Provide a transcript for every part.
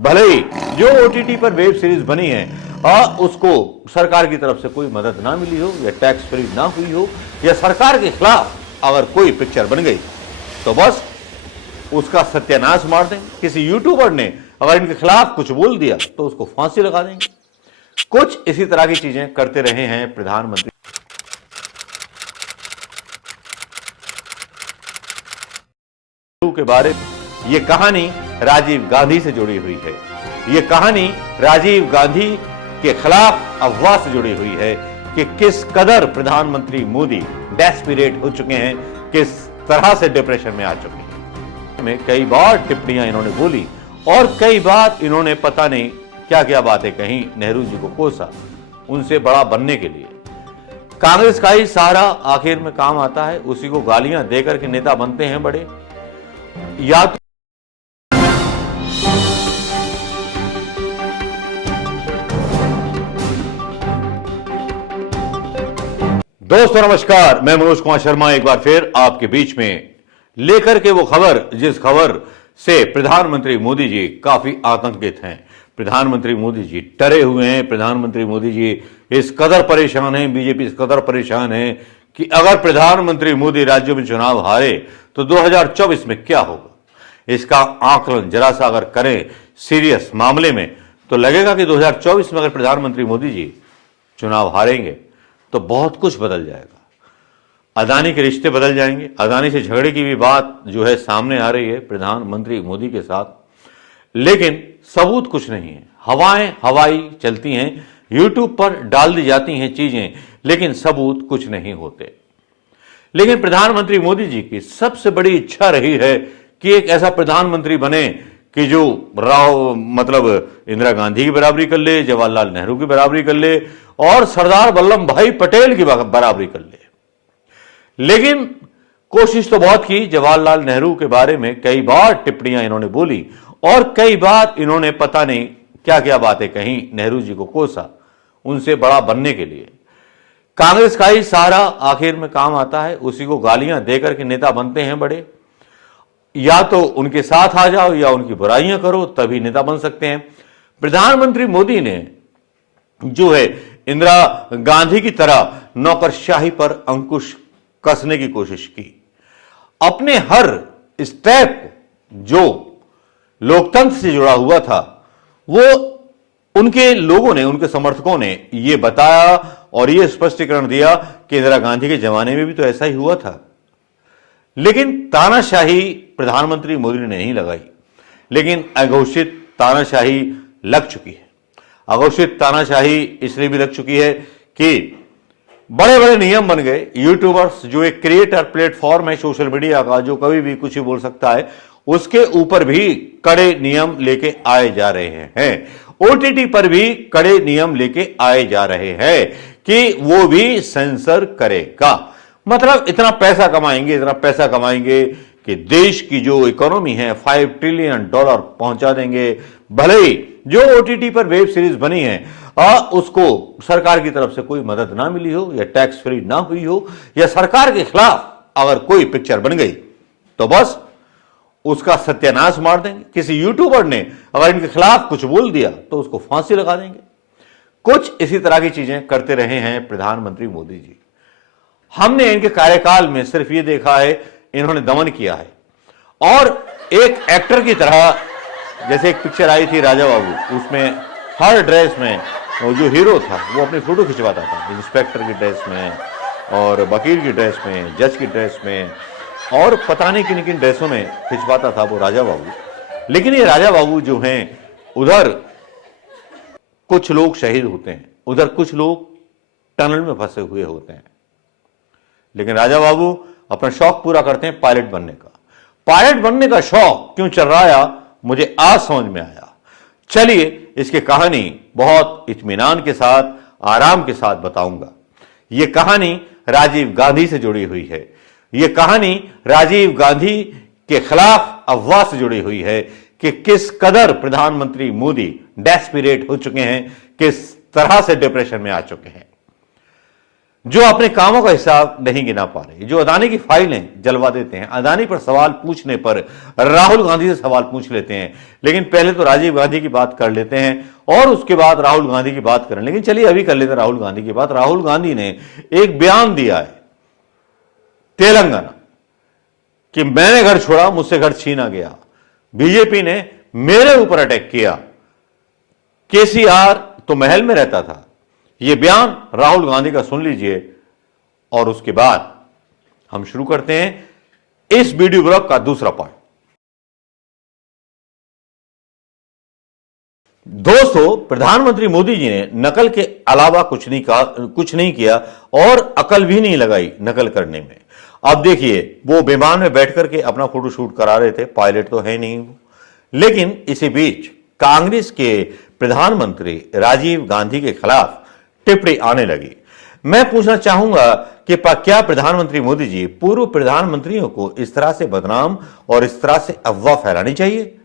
भले ही जो ओटीटी पर वेब सीरीज बनी है उसको सरकार की तरफ से कोई मदद ना मिली हो या टैक्स फ्री ना हुई हो या सरकार के खिलाफ अगर कोई पिक्चर बन गई तो बस उसका सत्यानाश मार देंगे। किसी यूट्यूबर ने अगर इनके खिलाफ कुछ बोल दिया तो उसको फांसी लगा देंगे। कुछ इसी तरह की चीजें करते रहे हैं प्रधानमंत्री के बारे में। यह कहानी राजीव गांधी से जुड़ी हुई है। यह कहानी राजीव गांधी के खिलाफ अफवाह से जुड़ी हुई है कि किस कदर प्रधानमंत्री मोदी डेस्परेट हो चुके हैं, किस तरह से डिप्रेशन में आ चुके हैं। में कई बार टिप्पणियां इन्होंने बोली और कई बार इन्होंने पता नहीं क्या क्या बातें कही, नेहरू जी को कोसा उनसे बड़ा बनने के लिए। कांग्रेस का ही सहारा आखिर में काम आता है, उसी को गालियां देकर के नेता बनते हैं बड़े। या तो दोस्तों नमस्कार, मैं मनोज कुमार शर्मा एक बार फिर आपके बीच में लेकर के वो खबर जिस खबर से प्रधानमंत्री मोदी जी काफी आतंकित हैं। प्रधानमंत्री मोदी जी डरे हुए हैं। प्रधानमंत्री मोदी जी इस कदर परेशान हैं, बीजेपी इस कदर परेशान है कि अगर प्रधानमंत्री मोदी राज्यों में चुनाव हारे तो 2024 में क्या होगा, इसका आकलन जरा सा अगर करें सीरियस मामले में तो लगेगा कि 2024 में अगर प्रधानमंत्री मोदी जी चुनाव हारेंगे तो बहुत कुछ बदल जाएगा। अदानी के रिश्ते बदल जाएंगे। अदानी से झगड़े की भी बात जो है सामने आ रही है प्रधानमंत्री मोदी के साथ, लेकिन सबूत कुछ नहीं है। हवाएं हवाई चलती हैं, यूट्यूब पर डाल दी जाती हैं चीजें, लेकिन सबूत कुछ नहीं होते। लेकिन प्रधानमंत्री मोदी जी की सबसे बड़ी इच्छा रही है कि एक ऐसा प्रधानमंत्री बने कि जो इंदिरा गांधी की बराबरी कर ले, जवाहरलाल नेहरू की बराबरी कर ले और सरदार वल्लभ भाई पटेल की बराबरी कर ले। लेकिन कोशिश तो बहुत की। जवाहरलाल नेहरू के बारे में कई बार टिप्पणियां इन्होंने बोली और कई बार इन्होंने पता नहीं क्या क्या बातें कही, नेहरू जी को कोसा उनसे बड़ा बनने के लिए। कांग्रेस का ही सहारा आखिर में काम आता है, उसी को गालियां देकर के नेता बनते हैं बड़े। या तो उनके साथ आ जाओ या उनकी बुराइयां करो तभी नेता बन सकते हैं। प्रधानमंत्री मोदी ने जो है इंदिरा गांधी की तरह नौकरशाही पर अंकुश कसने की कोशिश की। अपने हर स्टेप जो लोकतंत्र से जुड़ा हुआ था वो उनके लोगों ने, उनके समर्थकों ने यह बताया और यह स्पष्टीकरण दिया कि इंदिरा गांधी के जमाने में भी तो ऐसा ही हुआ था। लेकिन तानाशाही प्रधानमंत्री मोदी ने नहीं लगाई, लेकिन अघोषित तानाशाही लग चुकी है। अघोषित तानाशाही इसलिए भी लग चुकी है कि बड़े बड़े नियम बन गए। यूट्यूबर्स जो एक क्रिएटर प्लेटफॉर्म है सोशल मीडिया का, जो कभी भी कुछ भी बोल सकता है, उसके ऊपर भी कड़े नियम लेके आए जा रहे हैं। ओटीटी पर भी कड़े नियम लेके आए जा रहे हैं कि वो भी सेंसर करेगा। मतलब इतना पैसा कमाएंगे कि देश की जो इकोनॉमी है $5 ट्रिलियन पहुंचा देंगे। भले ही जो ओटीटी पर वेब सीरीज बनी है उसको सरकार की तरफ से कोई मदद ना मिली हो या टैक्स फ्री ना हुई हो या सरकार के खिलाफ अगर कोई पिक्चर बन गई तो बस उसका सत्यानाश मार देंगे। किसी यूट्यूबर ने अगर इनके खिलाफ कुछ बोल दिया तो उसको फांसी लगा देंगे। कुछ इसी तरह की चीजें करते रहे हैं प्रधानमंत्री मोदी जी। हमने इनके कार्यकाल में सिर्फ ये देखा है इन्होंने दमन किया है। और एक एक्टर की तरह, जैसे एक पिक्चर आई थी राजा बाबू, उसमें हर ड्रेस में वो जो हीरो था वो अपनी फोटो खिंचवाता था, इंस्पेक्टर की ड्रेस में और वकील की ड्रेस में, जज की ड्रेस में और पता नहीं किन किन ड्रेसों में खिंचवाता था वो राजा बाबू। लेकिन ये राजा बाबू जो हैं, उधर कुछ लोग शहीद होते हैं, उधर कुछ लोग टनल में फंसे हुए होते हैं, लेकिन राजा बाबू अपना शौक पूरा करते हैं पायलट बनने का। पायलट बनने का शौक क्यों चल रहा है मुझे आज समझ में आया। चलिए इसकी कहानी बहुत इत्मीनान के साथ, आराम के साथ बताऊंगा। यह कहानी राजीव गांधी से जुड़ी हुई है। यह कहानी राजीव गांधी के खिलाफ अफवाह से जुड़ी हुई है कि किस कदर प्रधानमंत्री मोदी डेस्परेट हो चुके हैं, किस तरह से डिप्रेशन में आ चुके हैं। जो अपने कामों का हिसाब नहीं गिना पा रहे, जो अदानी की फाइलें जलवा देते हैं, अदानी पर सवाल पूछने पर राहुल गांधी से सवाल पूछ लेते हैं, लेकिन पहले तो राजीव गांधी की बात कर लेते हैं और उसके बाद राहुल गांधी की बात करें। लेकिन चलिए अभी कर लेते हैं राहुल गांधी की बात। राहुल गांधी ने एक बयान दिया है तेलंगाना कि मैंने घर छोड़ा, मुझसे घर छीना गया, बीजेपी ने मेरे ऊपर अटैक किया, केसीआर तो महल में रहता था। यह बयान राहुल गांधी का सुन लीजिए और उसके बाद हम शुरू करते हैं इस वीडियो ब्लॉग का दूसरा पार्ट। दोस्तों, प्रधानमंत्री मोदी जी ने नकल के अलावा कुछ नहीं किया और अकल भी नहीं लगाई नकल करने में। अब देखिए, वो विमान में बैठकर के अपना फोटोशूट करा रहे थे, पायलट तो है नहीं वो। लेकिन इसी बीच कांग्रेस के प्रधानमंत्री राजीव गांधी के खिलाफ टिप्पणी आने लगी। मैं पूछना चाहूंगा कि क्या प्रधानमंत्री मोदी जी पूर्व प्रधानमंत्रियों को इस तरह से बदनाम और इस तरह से अफवाह फैलानी चाहिए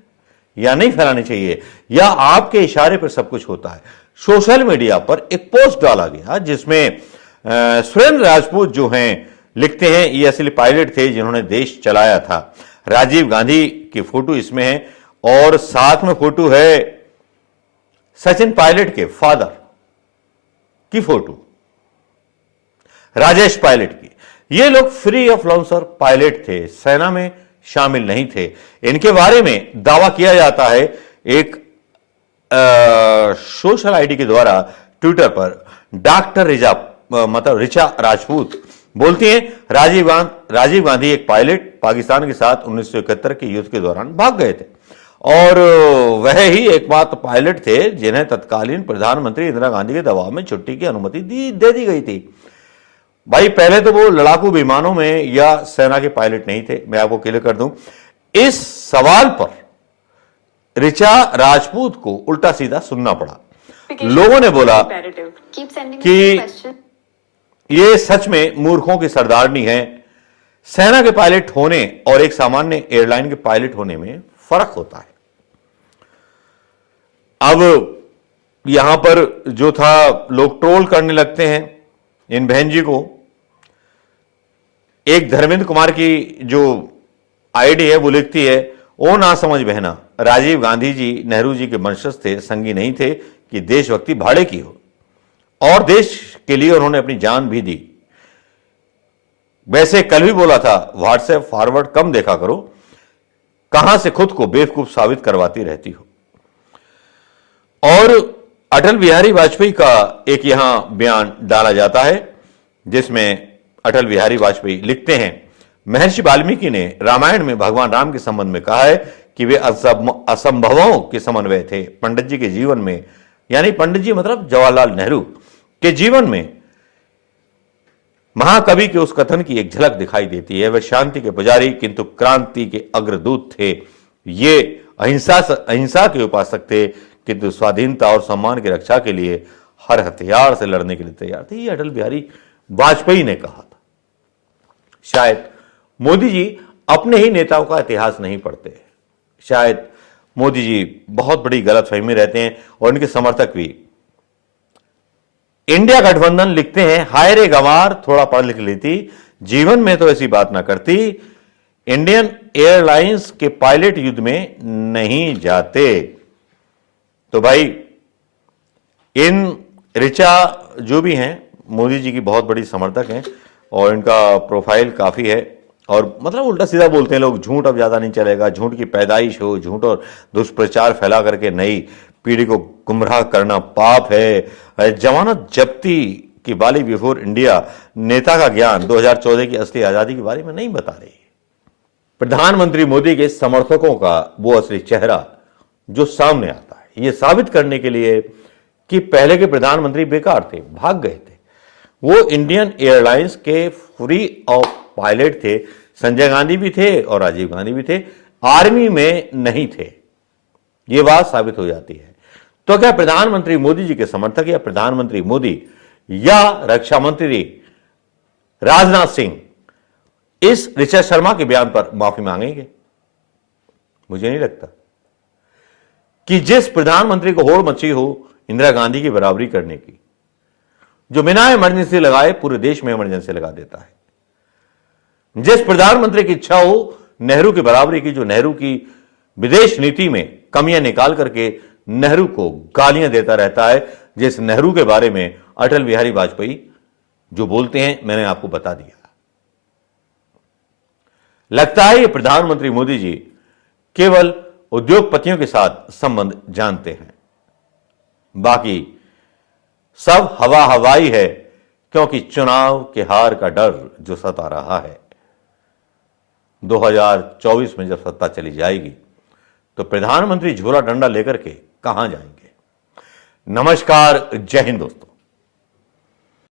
या नहीं फैलानी चाहिए, या आपके इशारे पर सब कुछ होता है? सोशल मीडिया पर एक पोस्ट डाला गया जिसमें सुरेंद्र राजपूत जो हैं लिखते हैं ये असली पायलट थे जिन्होंने देश चलाया था। राजीव गांधी की फोटो इसमें है और साथ में फोटो है सचिन पायलट के फादर की फोटो, राजेश पायलट की। ये लोग फ्री ऑफ लॉन्सर पायलट थे, सेना में शामिल नहीं थे। इनके बारे में दावा किया जाता है एक सोशल आईडी के द्वारा ट्विटर पर। डॉक्टर रिचा राजपूत बोलती हैं राजीव गांधी एक पायलट पाकिस्तान के साथ 1971 के युद्ध के दौरान भाग गए थे और वह ही एकमात्र पायलट थे जिन्हें तत्कालीन प्रधानमंत्री इंदिरा गांधी के दबाव में छुट्टी की अनुमति दे दी गई थी। भाई, पहले तो वो लड़ाकू विमानों में या सेना के पायलट नहीं थे, मैं आपको क्लियर कर दूं। इस सवाल पर ऋचा राजपूत को उल्टा सीधा सुनना पड़ा। लोगों ने बोला कि ये सच में मूर्खों की सरदारनी है। सेना के पायलट होने और एक सामान्य एयरलाइन के पायलट होने में फर्क होता है। अब यहां पर जो था, लोग ट्रोल करने लगते हैं इन बहन जी को। एक धर्मेंद्र कुमार की जो आईडी है वो लिखती है, ओ ना समझ बहना, राजीव गांधी जी नेहरू जी के वंशज थे, संगी नहीं थे कि देशभक्ति भाड़े की हो, और देश के लिए उन्होंने अपनी जान भी दी। वैसे कल भी बोला था, व्हाट्सएप फॉरवर्ड कम देखा करो, कहां से खुद को बेवकूफ साबित करवाती रहती हो। और अटल बिहारी वाजपेयी का एक यहां बयान डाला जाता है जिसमें अटल बिहारी वाजपेयी लिखते हैं, महर्षि वाल्मीकि ने रामायण में भगवान राम के संबंध में कहा है कि वे असंभवों के समन्वय थे। पंडित जी के जीवन में, यानी पंडित जी मतलब जवाहरलाल नेहरू के जीवन में महाकवि के उस कथन की एक झलक दिखाई देती है। वे शांति के पुजारी किंतु क्रांति के अग्रदूत थे। ये अहिंसा के उपासक थे किंतु स्वाधीनता और सम्मान की रक्षा के लिए हर हथियार से लड़ने के लिए तैयार थे। ये अटल बिहारी वाजपेयी ने कहा था। शायद मोदी जी अपने ही नेताओं का इतिहास नहीं पढ़ते, शायद मोदी जी बहुत बड़ी गलतफहमी रहते हैं और इनके समर्थक भी। इंडिया गठबंधन लिखते हैं, हाय रे गंवार, थोड़ा पढ़ लिख लेती, जीवन में तो ऐसी बात ना करती, इंडियन एयरलाइंस के पायलट युद्ध में नहीं जाते। तो भाई, इन ऋचा जो भी हैं मोदी जी की बहुत बड़ी समर्थक हैं और इनका प्रोफाइल काफी है, और मतलब उल्टा सीधा बोलते हैं लोग, झूठ अब ज्यादा नहीं चलेगा, झूठ की पैदाइश हो, झूठ और दुष्प्रचार फैला करके नई पीढ़ी को गुमराह करना पाप है। जमानत जब्ती की बाली बिफोर इंडिया, नेता का ज्ञान 2014 की असली आजादी के बारे में नहीं बता रही। प्रधानमंत्री मोदी के समर्थकों का वो असली चेहरा जो सामने आता है, ये साबित करने के लिए कि पहले के प्रधानमंत्री बेकार थे, भाग गए थे। वो इंडियन एयरलाइंस के फ्री ऑफ पायलट थे, संजय गांधी भी थे और राजीव गांधी भी थे, आर्मी में नहीं थे। ये बात साबित हो जाती है। तो क्या प्रधानमंत्री मोदी जी के समर्थक या प्रधानमंत्री मोदी या रक्षा मंत्री राजनाथ सिंह इस ऋचा शर्मा के बयान पर माफी मांगेंगे? मुझे नहीं लगता कि जिस प्रधानमंत्री को होड़ मची हो इंदिरा गांधी की बराबरी करने की, जो बिना इमरजेंसी लगाए पूरे देश में इमरजेंसी लगा देता है। जिस प्रधानमंत्री की इच्छा हो नेहरू की बराबरी की, जो नेहरू की विदेश नीति में कमियां निकाल करके नेहरू को गालियां देता रहता है, जिस नेहरू के बारे में अटल बिहारी वाजपेयी जो बोलते हैं मैंने आपको बता दिया। लगता है ये प्रधानमंत्री मोदी जी केवल उद्योगपतियों के साथ संबंध जानते हैं, बाकी सब हवा हवाई है, क्योंकि चुनाव के हार का डर जो सता रहा है। 2024 में जब सत्ता चली जाएगी तो प्रधानमंत्री झोला डंडा लेकर के कहां जाएंगे। नमस्कार, जय हिंद दोस्तों।